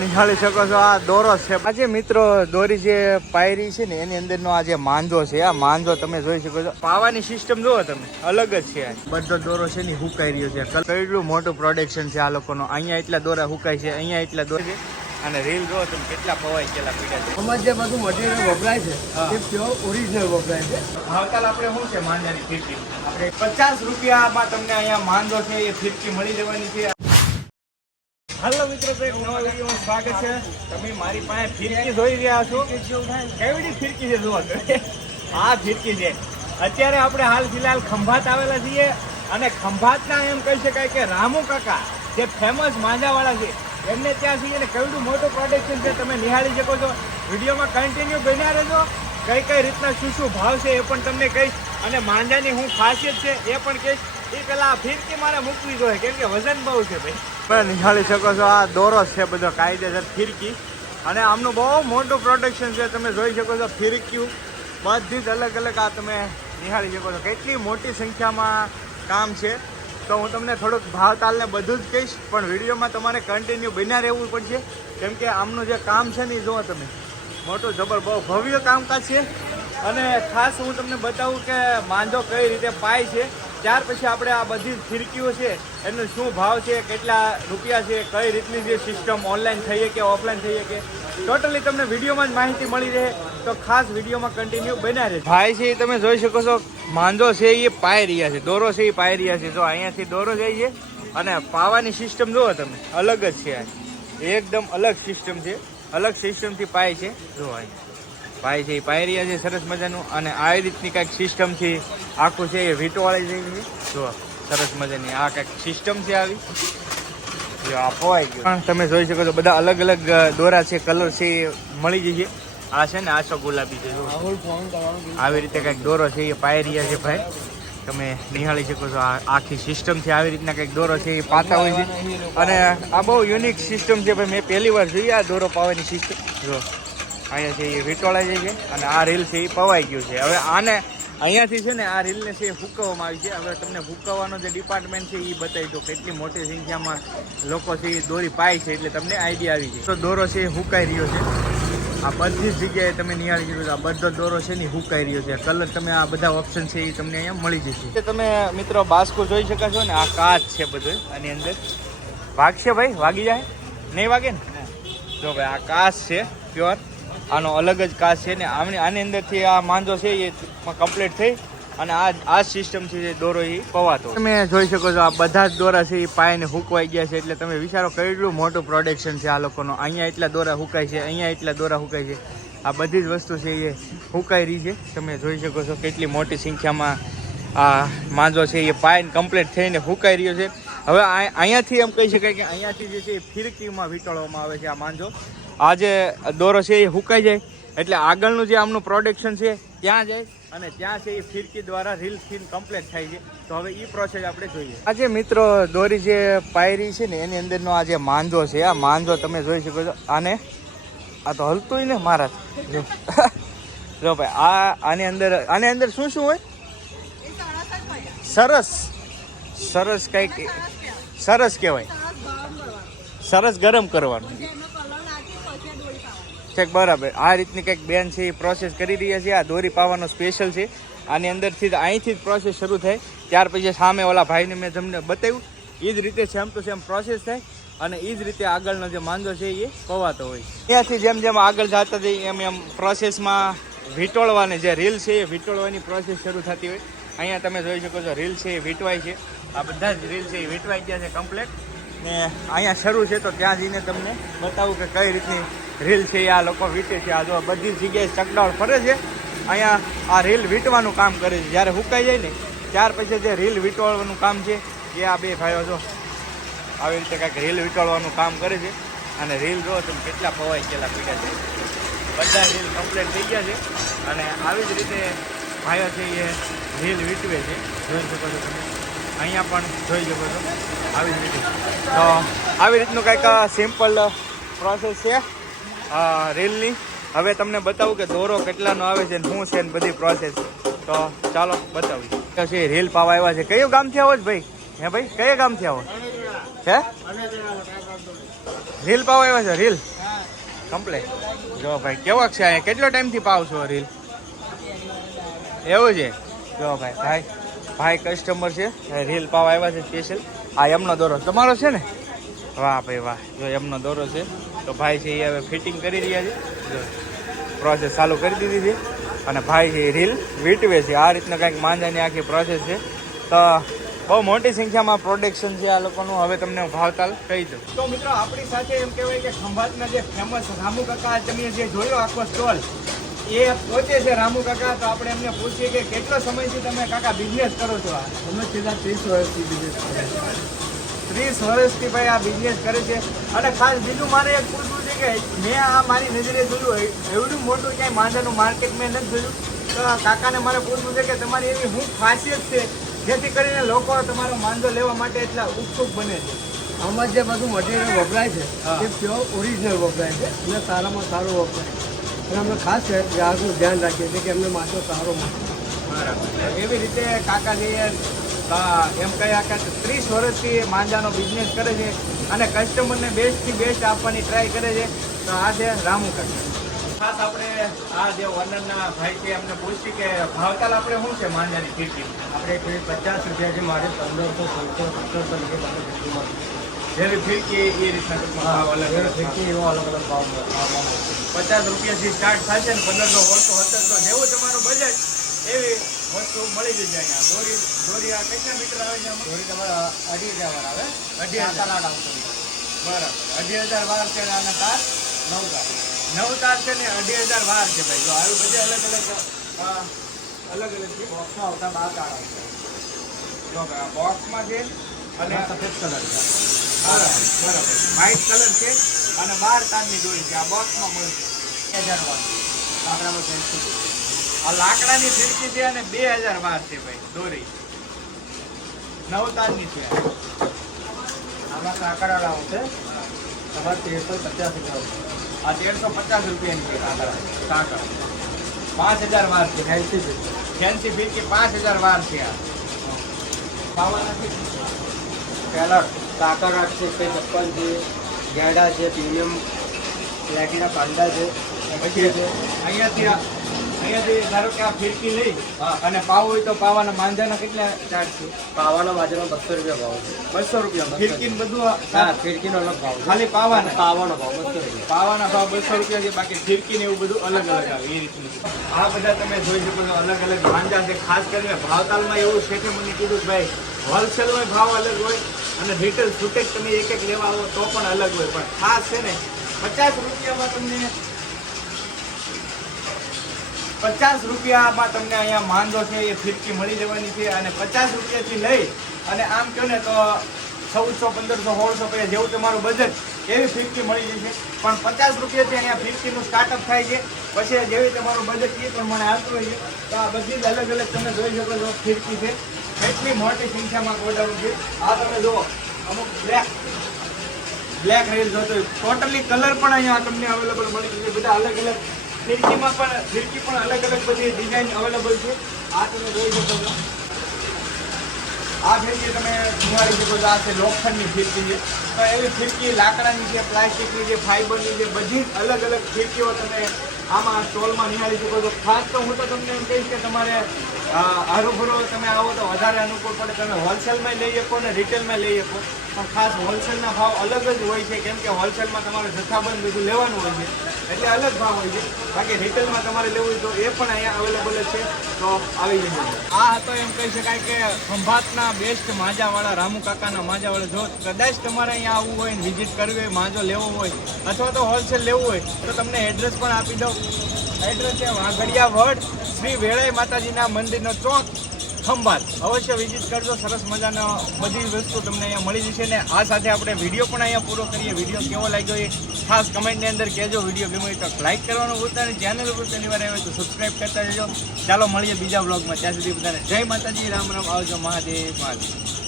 નિહાળી શકો છો આ દોરો છે. આજે મિત્રો દોરી જે પાયરી છે ને એની અંદરનો આ જે માંજો છે, આ માંજો તમે જોઈ શકો છો. પાવાની સિસ્ટમ જુઓ તમે, અલગ જ છે. બધો દોરો છે ને હુકાઈ રહ્યો છે. કેટલું મોટું પ્રોડક્શન છે આ લોકોનો. અહીંયા એટલા દોરા હુકાય છે, અહીંયા એટલા દોરા છે. અને રીલ જો તમે કેટલા પવાઈ ગયેલા પીડા છે. આમાં જે બધું મટીરિયલ વપરાય છે એ પ્યોર ઓરિજિનલ વપરાય છે. ભાવતાલ આપણે શું છે માંજાની ફિરકી, આપણે 50 રૂપિયામાં તમને અહીંયા માંજો છે એ ફિરકી મળી જવાની છે. હાલો મિત્રો, તો એક નવા વિડીયોમાં સ્વાગત છે. તમે મારી પાસે ફિરકી જોઈ રહ્યા છો. કેવડી ફિરકી છે જુઓ તમે. આ ફિરકી છે. અત્યારે આપણે હાલ ફિલહાલ ખંભાત આવેલા છીએ અને ખંભાતના એમ કહી શકાય કે રામુ કાકા જે ફેમસ માંજાવાળા છે એમને ત્યાં સુધી ને કેવડું મોટું પ્રોડક્શન છે તમે નિહાળી શકો છો. વિડીયોમાં કન્ટિન્યુ બન્યા રહેજો. કઈ કઈ રીતના શું ભાવ છે એ પણ તમને કહીશ અને માંજાની શું ખાસિયત છે એ પણ કહીશ. એ પેલા ફિરકી મારે મૂકવી જોઈએ કેમ કે વજન બહુ છે ભાઈ. નિહાળી શકો છો આ દોરો છે બધો કાયદેસર ફિરકી અને આમનું બહુ મોટું પ્રોડક્શન છે. તમે જોઈ શકો છો ફિરકી બધી જ અલગ અલગ આ તમે નિહાળી શકો છો. કેટલી મોટી સંખ્યામાં કામ છે. તો હું તમને થોડુંક ભાવતાલને બધું જ કહીશ પણ વિડીયોમાં તમારે કન્ટિન્યુ બન્યા રહેવું પડશે કેમ કે આમનું જે કામ છે ને એ જુઓ તમે, મોટું જબર બહુ ભવ્ય કામકાજ છે. અને ખાસ હું તમને બતાવું કે માંજો કઈ રીતે પાય છે. ત્યાર પછી આપણે આ બધી ફિરકીઓ છે એનો શું ભાવ છે, કેટલા રૂપિયા છે, કઈ રીતની જે સિસ્ટમ ઓનલાઈન થઈએ કે ઓફલાઈન થઈએ કે ટોટલી તમને વિડીયોમાં જ માહિતી મળી રહે. તો ખાસ વિડીયોમાં કન્ટિન્યુ બન્યા રહે. ભાઈ છે એ તમે જોઈ શકો છો માંજો છે એ પાઈ રહ્યા છે, દોરો છે એ પાઈ રહ્યા છે. જો અહીંયાથી દોરો જાય છે અને પાવાની સિસ્ટમ જુઓ તમે, અલગ જ છે. એકદમ અલગ સિસ્ટમ છે, અલગ સિસ્ટમથી પાય છે. જો અહીંયા પાય છે એ પાઈ રહ્યા છે સરસ મજાનું. અને આવી રીતની કાંઈક સિસ્ટમથી આખું છે એ વીંટવાળી જાય છે. જો સરસ મજાની આ કાંઈક સિસ્ટમ છે આવી. જો આ પવાઈ ગયું. તમે જોઈ શકો છો બધા અલગ અલગ દોરા છે, કલર છે એ મળી જશે. આ છે ને આછો ગુલાબી છે. આવી રીતે કંઈક દોરો છે એ પાઈ રહ્યા છે ભાઈ. તમે નિહાળી શકો છો આ આખી સિસ્ટમથી આવી રીતના કંઈક દોરો છે એ પાતા હોય છે. અને આ બહુ યુનિક સિસ્ટમ છે ભાઈ. મેં પહેલી વાર જોઈ આ દોરો પાવાની સિસ્ટમ. જો અહીંયા છે એ વીંટોળાઈ જાય છે અને આ રીલ છે એ પવાઈ ગયું છે. હવે આને અહીંયાથી છે ને આ રીલને છે એ ફૂંકવામાં આવી છે. હવે તમને ફૂંકવાનો જે ડિપાર્ટમેન્ટ છે એ બતાવી દો. કેટલી મોટી સંખ્યામાં લોકો છે એ દોરી પાય છે એટલે તમને આઈડિયા આવી જાય. તો દોરો છે એ હુકાઈ રહ્યો છે. આ બધી જ જગ્યાએ તમે નિહાળી શકો છો આ બધો દોરો છે ને હુકાઈ રહ્યો છે. કલર તમે આ બધા ઓપ્શન છે એ તમને અહીંયા મળી જશે. તમે મિત્રો બાસ્કો જોઈ શકો છો ને, આ કાચ છે બધું આની અંદર. વાગશે ભાઈ? વાગી જાય? નહીં વાગે ને? જો ભાઈ આ કાચ છે પ્યોર, આનો અલગ જ કાચ છે ને. આની અંદરથી આ માંજો છે એ કમ્પ્લીટ થઈ અને આ સિસ્ટમથી જે દોરો એ પવાતો. તમે જોઈ શકો છો આ બધા જ દોરા છે એ પાયને હુકવાઈ ગયા છે. એટલે તમે વિચારો કેટલું મોટું પ્રોડક્શન છે આ લોકોનો. અહીંયા એટલા દોરા હુકાય છે, અહીંયા એટલા દોરા હુકાય છે. આ બધી જ વસ્તુ છે એ હુકાઈ રહી છે. તમે જોઈ શકો છો કેટલી મોટી સંખ્યામાં આ માંજો છે એ પાયને કમ્પ્લીટ થઈને હુકાઈ રહ્યો છે. હવે અહીંયાથી એમ કહી શકાય કે અહીંયાથી જે છે એ ફિરકીમાં વીંટળવામાં આવે છે આ માંજો. આ જે દોરો છે એ હુકાઈ જાય એટલે આગળનું જે આમનું પ્રોડક્શન છે ત્યાં જાય અને ત્યાં છે એ ફિરકી દ્વારા રીલ સ્કીન કમ્પ્લીટ થાય છે. તો હવે એ પ્રોસેસ આપણે જોઈએ. આજે મિત્રો દોરી જે પાયરી છે ને એની અંદરનો આ જે માંજો છે, આ માંજો તમે જોઈ શકો છો. આને આ તો હલતું ને મારા જો ભાઈ આની અંદર શું શું હોય? સરસ કંઈક સરસ કહેવાય. સરસ ગરમ કરવાનું છે બરાબર. આ રીતની કંઈક બેન છે એ પ્રોસેસ કરી રહ્યા છે. આ દોરી પાવાનો સ્પેશિયલ છે. આની અંદરથી જ અહીંથી જ પ્રોસેસ શરૂ થાય. ત્યાર પછી સામે ઓલા ભાઈને મેં તમને બતાવ્યું એ જ રીતે સેમ ટુ સેમ પ્રોસેસ થાય અને એ જ રીતે આગળનો જે માંજો છે એ પવાતો હોય. ત્યાંથી જેમ જેમ આગળ જતા જઈએ એમ પ્રોસેસમાં વીંટોળવાની જે રીલ છે એ વીંટોળવાની પ્રોસેસ શરૂ થતી હોય. અહીંયા તમે જોઈ શકો છો રીલ છે એ વીંટવાય છે. આ બધા જ રીલ છે એ વીંટવાઈ ગયા છે કમ્પ્લેટ. ને અહીંયા શરૂ છે તો ત્યાં જઈને તમને બતાવું કે કઈ રીતની રીલ છે આ લોકો વીંટે છે. આ જો બધી જગ્યાએ ચકડાળ ફરે છે. અહીંયા આ રીલ વીંટવાનું કામ કરે છે. જ્યારે હુકાઈ જાય ને ત્યાર પછી જે રીલ વીંટવાનું કામ છે એ આ બે ભાઈઓ જો આવી રીતે કાંઈક રીલ વીંટવાનું કામ કરે છે. અને રીલ જો તમે કેટલા પવાઈ ગયેલા પીડા છે. બધા રીલ કમ્પ્લીટ થઈ ગયા છે અને આવી જ રીતે ભાઈઓ છે એ રીલ વીંટવે છે. જોઈ શકો છો તમે અહીંયા પણ જોઈ શકો છો આવી જ રીતે. તો આવી રીતનું કંઈક સિમ્પલ પ્રોસેસ છે રીલની. હવે તમને બતાવું કે દોરો કેટલાનો આવે છે ને શું છે ને બધી પ્રોસેસ. તો ચાલો બતાવી. રીલ પાવા આવ્યા છે. કયું ગામથી આવો જ ભાઈ? હે ભાઈ કયા ગામથી આવો? હે રીલ પાવ આવ્યા છે રીલ કમ્પ્લેટ. જો ભાઈ કેવો છે અહીંયા કેટલો ટાઈમથી પાવ છો રીલ? એવું છે. જો ભાઈ કસ્ટમર છે રીલ પાવ આવ્યા છે સ્પેશિયલ. આ એમનો દોરો તમારો છે ને? વાહ ભાઈ વાહ. જો એમનો દોરો છે તો ભાઈ છે એ હવે ફિટિંગ કરી રહ્યા છે. જો પ્રોસેસ ચાલુ કરી દીધી છે અને ભાઈ છે એ રીલ વીટવે છે. આ રીતના કંઈક માંજાની આખી પ્રોસેસ છે. તો બહુ મોટી સંખ્યામાં પ્રોડક્શન છે આ લોકોનું. હવે તમને હું ભાવતાલ કહી દઉં. તો મિત્રો આપણી સાથે એમ કહેવાય કે ખંભાતના જે ફેમસ રામુ કાકા, તમે જે જોયો આખો સ્ટોલ, એ પોતે છે રામુ કાકા. તો આપણે એમને પૂછીએ કે કેટલો સમયથી તમે કાકા બિઝનેસ કરો છો? અમે છેલ્લા 30 વર્ષથી બિઝનેસ કરીએ છીએ. 30 વર્ષથી ભાઈ આ બિઝનેસ કરે છે. અને ખાસ બીજું મારે એક પૂછવું છે કે મેં આ મારી નજરે જોયું એવડું મોટું ક્યાંય માંજાનું માર્કેટ મેં નથી જોયું. તો કાકાને મારે પૂછવું છે કે તમારી એવી શું ખાસિયત છે જેથી કરીને લોકો તમારો માંજો લેવા માટે એટલા ઉત્સુક બને છે? આમાં જે બધું મટીરિયલ વપરાય છે એ પ્યોર ઓરિજિનલ વપરાય છે અને સારામાં સારું વપરાય છે. અને અમે ખાસ ગ્રાહકનું ધ્યાન રાખીએ છીએ કે એમને માથો સારો મળે. બરાબર. એવી રીતે કાકા જઈએ એમ કહ્યા કે 30 વર્ષથી માંજાનો બિઝનેસ કરે છે અને કસ્ટમરને બેસ્ટથી બેસ્ટ આપવાની ટ્રાય કરે છે. તો આ છે રામુ કાકા. ખાસ આપણે આ જે ઓનરના ભાઈ છે એમને પૂછીએ કે ભાવતાલ આપણે શું છે માંજાની ફિરકી? આપણે કોઈ 50 રૂપિયાથી મારે 1500, 1600, 1700 રૂપિયા જેવી ફિરકી એ રીતના ભાવ અલગ અલગ ફિરકી એવો અલગ અલગ ભાવ 50 રૂપિયાથી સ્ટાર્ટ થાય છે ને 1500, 1600, 1700 જેવું તમારું બજેટ એવી વસ્તુ મળી જશે અહીંયા. દોરી આ કેટલા મીટર આવે છે આમાં? દોરી તમારે 2,500 વાર આવે. 2,500 આવશે. બરાબર. 2,500 વાર છે અને તાર 9 તાર. 9 તાર છે ને 2,500 વાર છે ભાઈ. જો આવી બધી અલગ અલગ છે. બોક્સમાં આવતા 12 તાર આવશે. જો ભાઈ આ બોક્સમાં છે અને સફેદ કલર છે. બરાબર વ્હાઈટ કલર છે અને 12 તારની દોરી છે. આ બોક્સમાં મળશે 1000 વાર. લાકડામાં ફેન્સી. આ લાકડાની ફિરકી છે અને 2,000 વાર છે ભાઈ દોરી. 9 તારની છે. આમાં કાકડા આવશે. તમારે 1350 રૂપિયા આવશે. આ 1,350 રૂપિયાની છે કાકડા. 5,000 વાર છે. ફેન્સી ફિરકી 5,000 વાર છે. આ પાવાના છે. પહેલાં કાકડા છે, ચપ્પલ છે, ગેડા છે, પ્રીમિયમ પ્લેટિના કાંદા છે, પછી અહીંયાથી ધારો કે આ ફિરકી લઈ અને પાવ હોય તો પાવાના માંજાના કેટલા ચાર્જ છે? પાવાના બાજરાનો 200 રૂપિયા ભાવ છે. 200 રૂપિયા. ફિરકી બધું હા, ફિરકીનો અલગ ભાવ છે. ખાલી પાવાના પાવાનો ભાવ 200 રૂપિયા. પાવાના ભાવ 200 રૂપિયા છે. બાકી ફિરકી ને એવું બધું અલગ અલગ આવે એ રીતનું. આ બધા તમે જોઈ શકો છો અલગ અલગ માંજા છે. ખાસ કરીને ભાવતાલમાં એવું છે કે મને કીધું કે ભાઈ હોલસેલમાં ભાવ અલગ હોય અને રિટેલ છૂટેક તમે એક એક લેવા આવો તો પણ અલગ હોય. પણ ખાસ છે ને 50 રૂપિયામાં તમને 50 રૂપિયામાં તમને અહીંયા માંજો છે એ ફિરકી મળી જવાની છે. અને 50 રૂપિયાથી લઈ અને આમ કહો ને તો 1400, 1500, 1600 રૂપિયા જેવું તમારું બજેટ એવી ફિરકી મળી જશે. પણ 50 રૂપિયાથી અહીંયા ફિરકીનું સ્ટાર્ટઅપ થાય છે. પછી જેવી તમારું બજેટ એ પ્રમાણે આવતું હોય છે. તો આ બધી જ અલગ અલગ તમે જોઈ શકો છો ફિરકી છે. એટલી મોટી સંખ્યામાં પ્રોડક્ટ છે. આ તમે જુઓ અમુક બ્લેક રેલ જોતો ટોટલી કલર પણ અહીંયા તમને અવેલેબલ મળી જશે. બધા અલગ અલગ ફિરકી પણ અલગ અલગ બધી ડિઝાઇન અવેલેબલ છે. આ તમે જોઈ શકો છો. આ ફિરકી તમે નિહાળી શકો છો. આ છે લોખંડની ફિરકી છે. તો એવી ફિરકી લાકડાની છે, પ્લાસ્ટિકની છે, ફાઈબરની છે, બધી જ અલગ અલગ ફિરકીઓ તમે આમાં સ્ટોલમાં નિહાળી શકો છો. ખાસ તો હું તો તમને એમ કહીશ કે તમારે હરોભરો તમે આવો તો વધારે અનુકૂળ પડે. તમે હોલસેલમાં લઈ શકો ને રિટેલમાં લઈ શકો. પણ ખાસ હોલસેલના ભાવ અલગ જ હોય છે. કેમ કે હોલસેલમાં તમારે જથ્થાબંધ બધું લેવાનું હોય છે એટલે અલગ ભાવ હોય છે. બાકી રિટેલમાં તમારે લેવું હોય તો એ પણ અહીંયા અવેલેબલ જ છે. તો આવી જશે. આ હતો એમ કહી શકાય કે ખંભાતના બેસ્ટ માજાવાળા રામુ કાકાના માજાવાળા. જો કદાચ તમારે અહીંયા આવવું હોય ને વિઝિટ કરવી હોય, માજો લેવો હોય અથવા તો હોલસેલ લેવું હોય તો તમને એડ્રેસ પણ આપી દઉં. એડ્રેસ છે વાઘડિયા વડ શ્રી વેળાઈ માતાજીના મંદિરનો ચોક, ખંભાત. અવશ્ય વિઝિટ કરજો. સરસ મજાનો બધી વસ્તુ તમને અહીંયા મળી જશે. ને આ સાથે આપણે વિડીયો પણ અહીંયા પૂરો કરીએ. વિડીયો કેવો લાગ્યો એ ખાસ કમેન્ટની અંદર કહેજો. વિડીયો ગમે તો લાઈક કરવાનું ભૂલતા નહીં. ચેનલ ઉપર પહેલી વાર આવે તો સબસ્ક્રાઈબ કરતા રહેજો. ચાલો મળીએ બીજા બ્લોગમાં. ત્યાં સુધી બધાને જય માતાજી, રામ રામ, આવજો. મહાદેવ મહાદેવ.